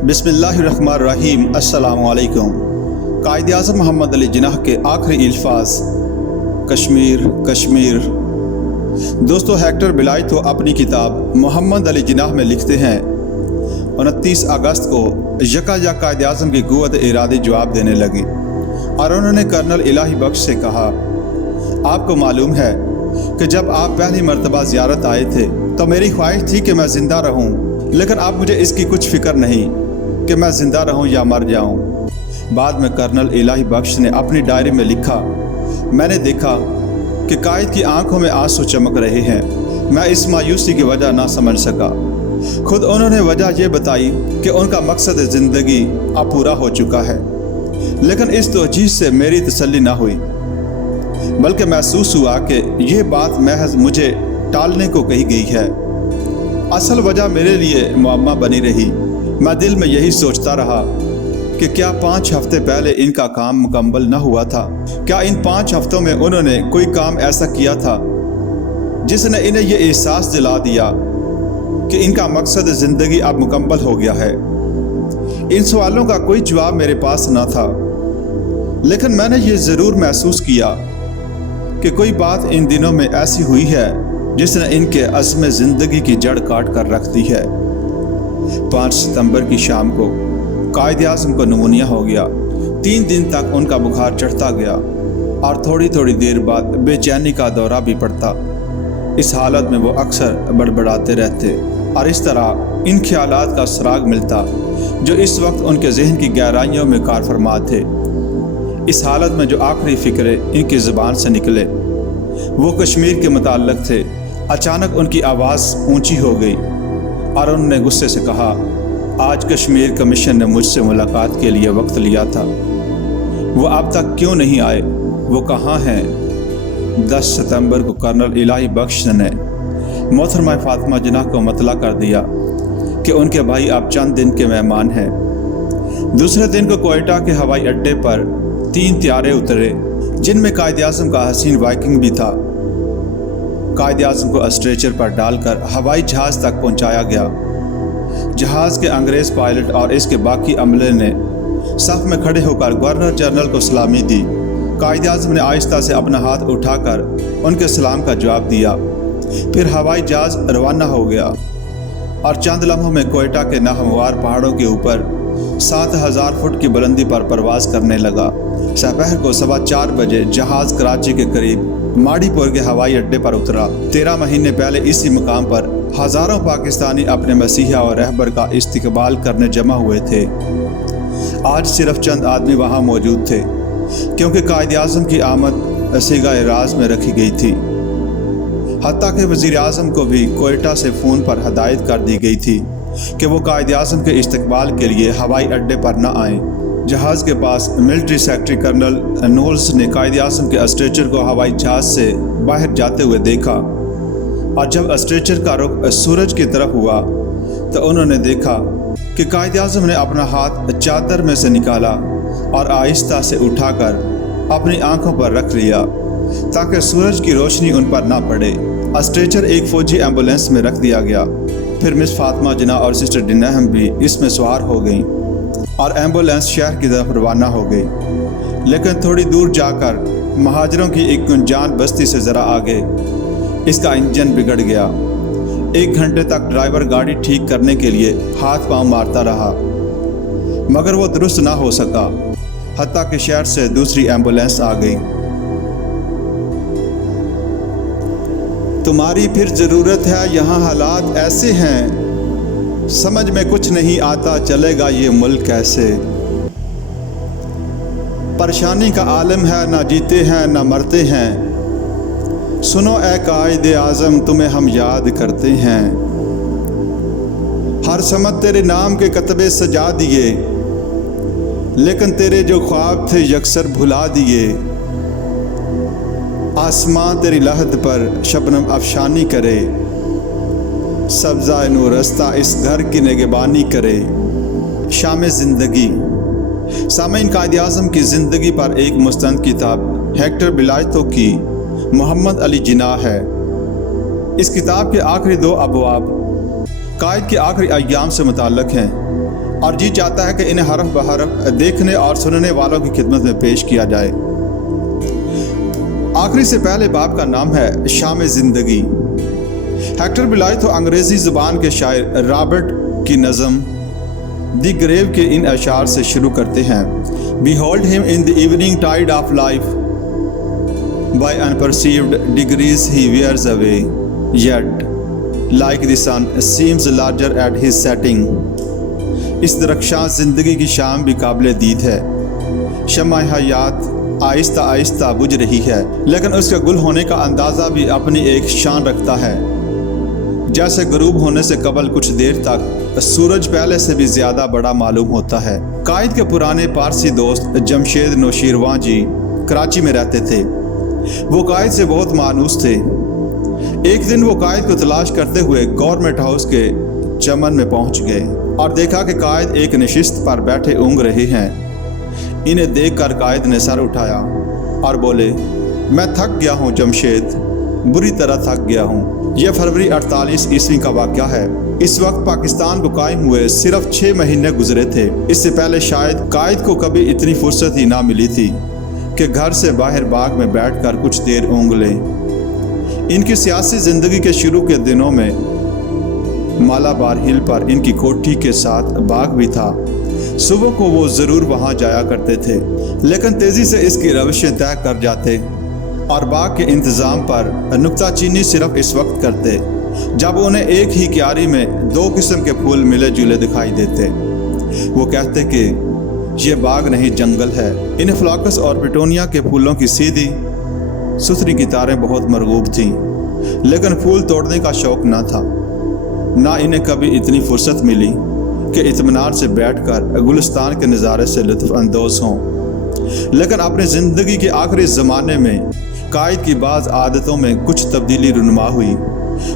बिस्मिल्लाहिर्रहमानिर्रहीम। अस्सलामु अलैकुम। कायद आज़म मोहम्मद अली जिन्नाह के आखिरी अल्फाज कश्मीर कश्मीर। दोस्तों, हेक्टर बिलायतो अपनी किताब मोहम्मद अली जिन्नाह में लिखते हैं 29 अगस्त को यकायक कायद आज़म की क़ुव्वत इरादी जवाब देने लगी और उन्होंने कर्नल इलाही बख्श से कहा, आपको मालूम है कि जब आप पहली मरतबा ज़ियारत आए थे तो मेरी ख्वाहिश थी कि मैं ज़िंदा रहूं, लेकिन अब मुझे इसकी कुछ फ़िक्र नहीं कि मैं ज़िंदा रहूं या मर जाऊं। बाद में कर्नल इलाही बख्श ने अपनी डायरी में लिखा, मैंने देखा कि कायद की आंखों में आंसू चमक रहे हैं। मैं इस मायूसी की वजह ना समझ सका। खुद उन्होंने वजह ये बताई कि उनका मकसद ज़िंदगी अब पूरा हो चुका है, लेकिन इस तवज्जो से मेरी तसल्ली ना हुई, बल्कि महसूस हुआ कि ये बात महज मुझे टालने को कही गई है। असल वजह मेरे लिए मुअम्मा बनी रही। मैं दिल में यही सोचता रहा कि क्या 5 हफ्ते पहले इनका काम मुकम्मल न हुआ था? क्या इन 5 हफ्तों में उन्होंने कोई काम ऐसा किया था जिसने इन्हें यह एहसास दिला दिया कि इनका मकसद ज़िंदगी अब मुकम्मल हो गया है? इन सवालों का कोई जवाब मेरे पास न था, लेकिन मैंने ये ज़रूर महसूस किया कि कोई बात इन दिनों में ऐसी हुई है जिसने इनके अज़्म ज़िंदगी की जड़ काट कर रख दी है। 5 सितंबर की शाम को कायद आज़म को निमोनिया हो गया। 3 दिन तक उनका बुखार चढ़ता गया और थोड़ी थोड़ी देर बाद बेचैनी का दौरा भी पड़ता। इस हालत में वो अक्सर बड़बड़ाते रहते और इस तरह इन ख्यालात का सुराग मिलता जो इस वक्त उनके जहन की गहराइयों में कार फरमा थे। इस हालत में जो आखिरी फ़िक्रे इनकी ज़ुबान से निकले वो कश्मीर के मुताल्लिक़ थे। अचानक उनकी आवाज़ ऊंची हो गई और उन्होंने गुस्से से कहा, आज कश्मीर कमीशन ने मुझसे मुलाकात के लिए वक्त लिया था, वो अब तक क्यों नहीं आए? वो कहाँ हैं? 10 सितंबर को कर्नल इलाही बख्श ने मोहतरमा फ़ातिमा जिन्नाह को मतला कर दिया कि उनके भाई अब चंद दिन के मेहमान हैं। दूसरे दिन को कोयटा के हवाई अड्डे पर 3 त्यारे उतरे जिनमें कायद आज़म का हसीन वाइकिंग भी था। कायद आज़म को स्ट्रेचर पर डालकर हवाई जहाज़ तक पहुंचाया गया। जहाज़ के अंग्रेज़ पायलट और इसके बाकी अमले ने सफ़ में खड़े होकर गवर्नर जनरल को सलामी दी। कायद आज़म ने आहिस्ता से अपना हाथ उठाकर उनके सलाम का जवाब दिया। फिर हवाई जहाज़ रवाना हो गया और चंद लम्हों में कोयटा के नाहमवार पहाड़ों के ऊपर 7000 फुट की बुलंदी पर परवाज़ करने लगा। दोपहर को 4:15 बजे जहाज़ कराची के करीब माड़ीपुर के हवाई अड्डे पर उतरा। 13 महीने पहले इसी मुकाम पर हज़ारों पाकिस्तानी अपने मसीहा और रहबर का इस्तकबाल करने जमा हुए थे। आज सिर्फ चंद आदमी वहाँ मौजूद थे, क्योंकि कायद आज़म की आमद सिगाए राज में रखी गई थी। हत्ता कि वज़ीर आज़म को भी कोयटा से फ़ोन पर हदायत कर दी गई थी कि वो कायद आज़म के इस्तकबाल के लिए हवाई अड्डे पर न आएँ। जहाज़ के पास मिलिट्री सेक्रेटरी कर्नल नोल्स ने कायद आज़म के स्ट्रेचर को हवाई जहाज़ से बाहर जाते हुए देखा और जब स्ट्रेचर का रुख सूरज की तरफ हुआ तो उन्होंने देखा कि कायद आज़म ने अपना हाथ चादर में से निकाला और आहिस्ता से उठाकर अपनी आंखों पर रख लिया ताकि सूरज की रोशनी उन पर ना पड़े। स्ट्रेचर एक फ़ौजी एम्बुलेंस में रख दिया गया। फिर मिस फ़ातिमा जिन्नाह और सिस्टर डिनहम भी इसमें सवार हो गईं और एम्बुलेंस शहर की तरफ रवाना हो गई। लेकिन थोड़ी दूर जाकर महाजरों की एक गुंजान बस्ती से ज़रा आगे इसका इंजन बिगड़ गया। 1 घंटे तक ड्राइवर गाड़ी ठीक करने के लिए हाथ पांव मारता रहा, मगर वो दुरुस्त ना हो सका। हत्ता कि शहर से दूसरी एम्बुलेंस आ गई। तुम्हारी फिर ज़रूरत है, यहाँ हालात ऐसे हैं, समझ में कुछ नहीं आता चलेगा ये मुल्क कैसे। परेशानी का आलम है, ना जीते हैं ना मरते हैं। सुनो ए कायद आज़म, तुम्हें हम याद करते हैं। हर समत तेरे नाम के कतबे सजा दिए, लेकिन तेरे जो ख्वाब थे यकसर भुला दिए। आसमां तेरी लहद पर शबनम अफशानी करे, सब्ज़ा नूरस्ता इस घर की निगहबानी करे। शाम ज़िंदगी। सामईन, कायद आज़म की ज़िंदगी पर एक मुस्तंद किताब हेक्टर बिलायतो की मोहम्मद अली जिन्नाह है। इस किताब के आखिरी 2 अबवाब कायद के आखिरी अय्याम से मुताल्लिक़ हैं। اور جی چاہتا ہے کہ انہیں حرف بحرف دیکھنے اور سننے والوں کی خدمت میں پیش کیا جائے۔ آخری سے پہلے باب کا نام ہے شام زندگی۔ ہیکٹر بلائتھو انگریزی زبان کے شاعر رابرٹ کی نظم دی گریو کے ان اشعار سے شروع کرتے ہیں۔ Behold him in the evening tide of life, by unperceived degrees he wears away, yet like the sun seems larger at his setting. اس درخشاں زندگی کی شام بھی قابل دید ہے۔ شمع حیات آہستہ آہستہ بجھ رہی ہے، لیکن اس کے گل ہونے کا اندازہ بھی اپنی ایک شان رکھتا ہے۔ جیسے غروب ہونے سے قبل کچھ دیر تک سورج پہلے سے بھی زیادہ بڑا معلوم ہوتا ہے۔ قائد کے پرانے پارسی دوست جمشید نوشیروان جی کراچی میں رہتے تھے۔ وہ قائد سے بہت مانوس تھے۔ ایک دن وہ قائد کو تلاش کرتے ہوئے گورنمنٹ ہاؤس کے چمن میں پہنچ گئے اور دیکھا کہ قائد ایک نشست پر بیٹھے اونگ رہے ہیں۔ انہیں دیکھ کر قائد نے سر اٹھایا اور بولے، میں تھک گیا ہوں جمشید، بری طرح تھک گیا ہوں۔ یہ فروری 48 عیسوی کا واقعہ ہے۔ اس وقت پاکستان کو قائم ہوئے صرف 6 مہینے گزرے تھے۔ اس سے پہلے شاید قائد کو کبھی اتنی فرصت ہی نہ ملی تھی کہ گھر سے باہر باغ میں بیٹھ کر کچھ دیر اونگ لیں۔ ان کی سیاسی زندگی کے شروع کے دنوں میں مالابار ہل پر ان کی کوٹھی کے ساتھ باغ بھی تھا۔ صبح کو وہ ضرور وہاں جایا کرتے تھے، لیکن تیزی سے اس کی روشیں طے کر جاتے اور باغ کے انتظام پر نکتہ چینی صرف اس وقت کرتے جب انہیں ایک ہی کیاری میں 2 قسم کے پھول ملے جلے دکھائی دیتے۔ وہ کہتے کہ یہ باغ نہیں جنگل ہے۔ انہیں فلاکس اور پیٹونیا کے پھولوں کی سیدھی ستھری کتاریں بہت مرغوب تھیں، لیکن پھول توڑنے کا شوق نہ تھا۔ نہ انہیں کبھی اتنی فرصت ملی کہ اطمینان سے بیٹھ کر گلستان کے نظارے سے لطف اندوز ہوں۔ لیکن اپنی زندگی کے آخری زمانے میں قائد کی بعض عادتوں میں کچھ تبدیلی رونما ہوئی۔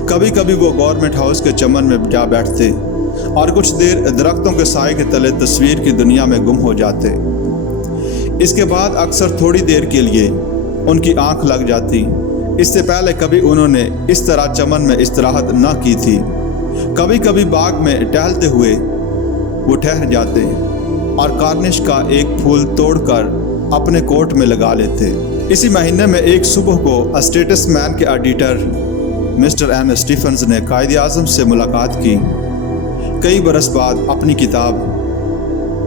کبھی کبھی وہ گورنمنٹ ہاؤس کے چمن میں جا بیٹھتے اور کچھ دیر درختوں کے سائے کے تلے تصویر کی دنیا میں گم ہو جاتے۔ اس کے بعد اکثر تھوڑی دیر کے لیے ان کی آنکھ لگ جاتی۔ اس سے پہلے کبھی انہوں نے اس طرح چمن میں استراحت نہ کی تھی۔ کبھی کبھی باغ میں ٹہلتے ہوئے وہ ٹھہر جاتے اور کارنش کا ایک پھول توڑ کر اپنے کوٹ میں لگا لیتے۔ اسی مہینے میں ایک صبح کو اسٹیٹس مین کے ایڈیٹر مسٹر این اسٹیفنز نے قائد اعظم سے ملاقات کی۔ کئی برس بعد اپنی کتاب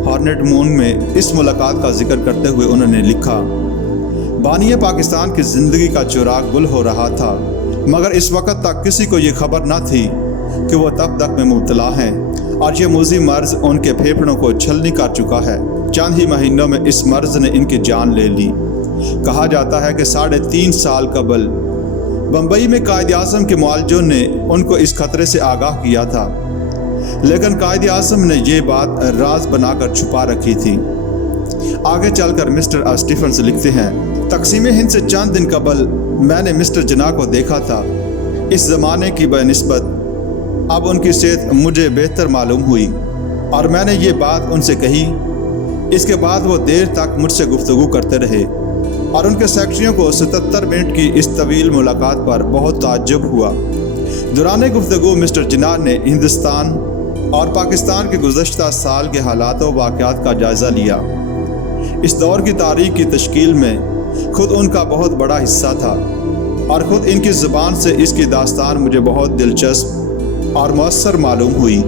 ہارنٹ مون میں اس ملاقات کا ذکر کرتے ہوئے انہوں نے لکھا، بانی پاکستان کی زندگی کا چراغ گل ہو رہا تھا، مگر اس وقت تک کسی کو یہ خبر نہ تھی کہ وہ تب تک میں مبتلا ہیں اور یہ موذی مرض ان کے پھیپھڑوں کو چھلنی کر چکا ہے۔ چند ہی مہینوں میں اس مرض نے ان کی جان لے لی۔ کہا جاتا ہے کہ 3.5 سال قبل بمبئی میں قائد اعظم کے معالجوں نے ان کو اس خطرے سے آگاہ کیا تھا، لیکن قائد اعظم نے یہ بات راز بنا کر چھپا رکھی تھی۔ آگے چل کر مسٹر اسٹیفنز لکھتے ہیں، تقسیم ہند سے چند دن قبل میں نے مسٹر جناح کو دیکھا تھا۔ اس زمانے کی بنسبت اب ان کی صحت مجھے بہتر معلوم ہوئی اور میں نے یہ بات ان سے کہی۔ اس کے بعد وہ دیر تک مجھ سے گفتگو کرتے رہے اور ان کے سیکرٹریوں کو 77 منٹ کی اس طویل ملاقات پر بہت تعجب ہوا۔ دوران گفتگو مسٹر جناح نے ہندوستان اور پاکستان کے گزشتہ سال کے حالات و واقعات کا جائزہ لیا۔ اس دور کی تاریخ کی تشکیل میں خود ان کا بہت بڑا حصہ تھا اور خود ان کی زبان سے اس کی داستان مجھے بہت دلچسپ اور مؤثر معلوم ہوئی۔